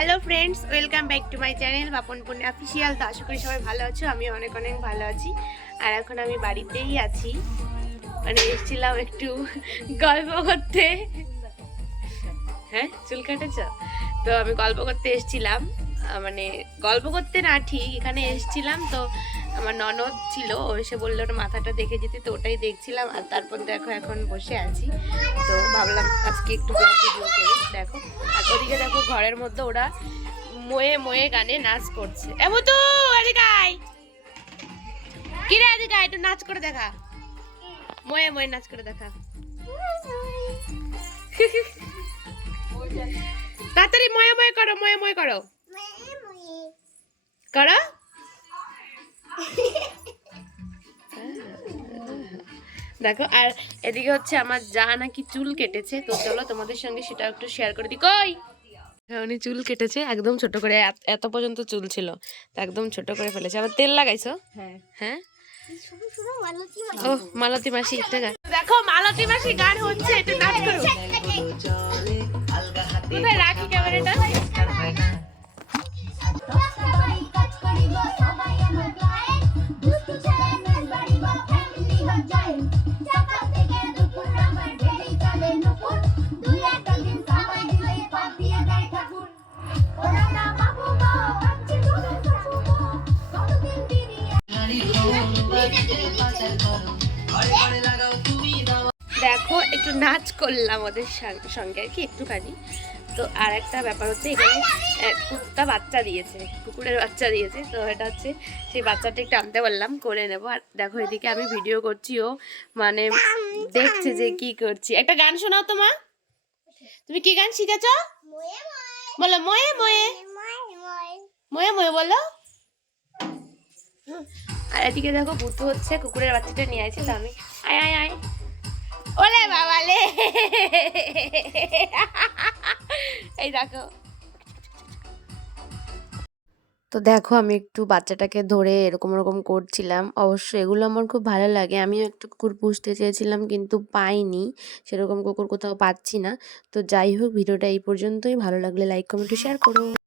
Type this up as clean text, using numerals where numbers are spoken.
Hello friends, welcome back to my channel Bapan Purni official. তো আশা করি সবাই ভালো আছো, আমি অনেক অনেক ভালো আছি। আর এখন আমি বাড়িতেই আছি, মানে এসেছিলাম একটু গল্প করতে। হ্যাঁ, চুল কাটেছ? তো আমি গল্প করতে এসেছিলাম, মানে গল্প করতে না, ঠিক এখানে এসেছিলাম। তো আমার ননদ ছিল, ও এসে বললো ওটা মাথাটা দেখে যেতে, তো ওটাই দেখছিলাম। আর তারপর দেখো এখন বসে আছি, তো ভাবলাম আজকে একটু ব্লগ ভিডিও করি। দেখো, আর ওদিকে দেখো ঘরের মধ্যে ওরা ময়ে ময়ে গানে নাচ করছে। এমন তো এদিকে আয়, কিরে এদিকে আয়, একটু নাচ করে দেখা, ময়ে ময়ে নাচ করে দেখা। তাড়াতাড়ি ময়ে ময়ে করো, ময়ে ময়ে করো, করো। দেখো, আর এদিকে হচ্ছে আমার যা নাকি চুল কেটেছে, তো চলো তোমাদের সঙ্গে সেটা একটু শেয়ার করে দিই। কই, উনি চুল কেটেছে একদম ছোট করে, এত পর্যন্ত চুল ছিল, তা একদম ছোট করে ফেলেছে। আবার তেল লাগাইছো? হ্যাঁ। ও মালতী মাসি, দেখো মালতী মাসি গান হচ্ছে, একটু নাচ করো। কোথায় রাখি ক্যামেরাটা? দেখো একটু নাচ করলাম ওদের সঙ্গে আর কি, একটুখানি। তো আর একটা ব্যাপার হচ্ছে, এখানে কুত্তা বাচ্চা দিয়েছে, কুকুরের বাচ্চা দিয়েছে। তো এটা হচ্ছে সেই বাচ্চাটা একটু আনতে বললাম, করে নেবো। আর দেখো এদিকে আমি ভিডিও করছি, ও মানে দেখছে যে কি করছি। একটা গান শোনাও তো মা, তুমি কি গান শিখেছ? বলো ময়ে ময়ে, ময়ে ময়ে বলো। আর এদিকে দেখো ভূত হচ্ছে, কুকুরের বাচ্চাটা নিয়ে আছে। তো আমি আয় আয় আয়, ওলে বাবা লে, এই দেখো। তো দেখো আমি একটু বাচ্চাটাকে ধরে এরকম ওরকম করছিলাম। অবশ্য এগুলো আমার খুব ভালো লাগে, আমিও একটু কুকুর পুষতে চেয়েছিলাম কিন্তু পাইনি, সেরকম কুকুর কোথাও পাচ্ছি না। তো যাই হোক, ভিডিওটা এই পর্যন্তই। ভালো লাগলে লাইক কমেন্ট শেয়ার করো।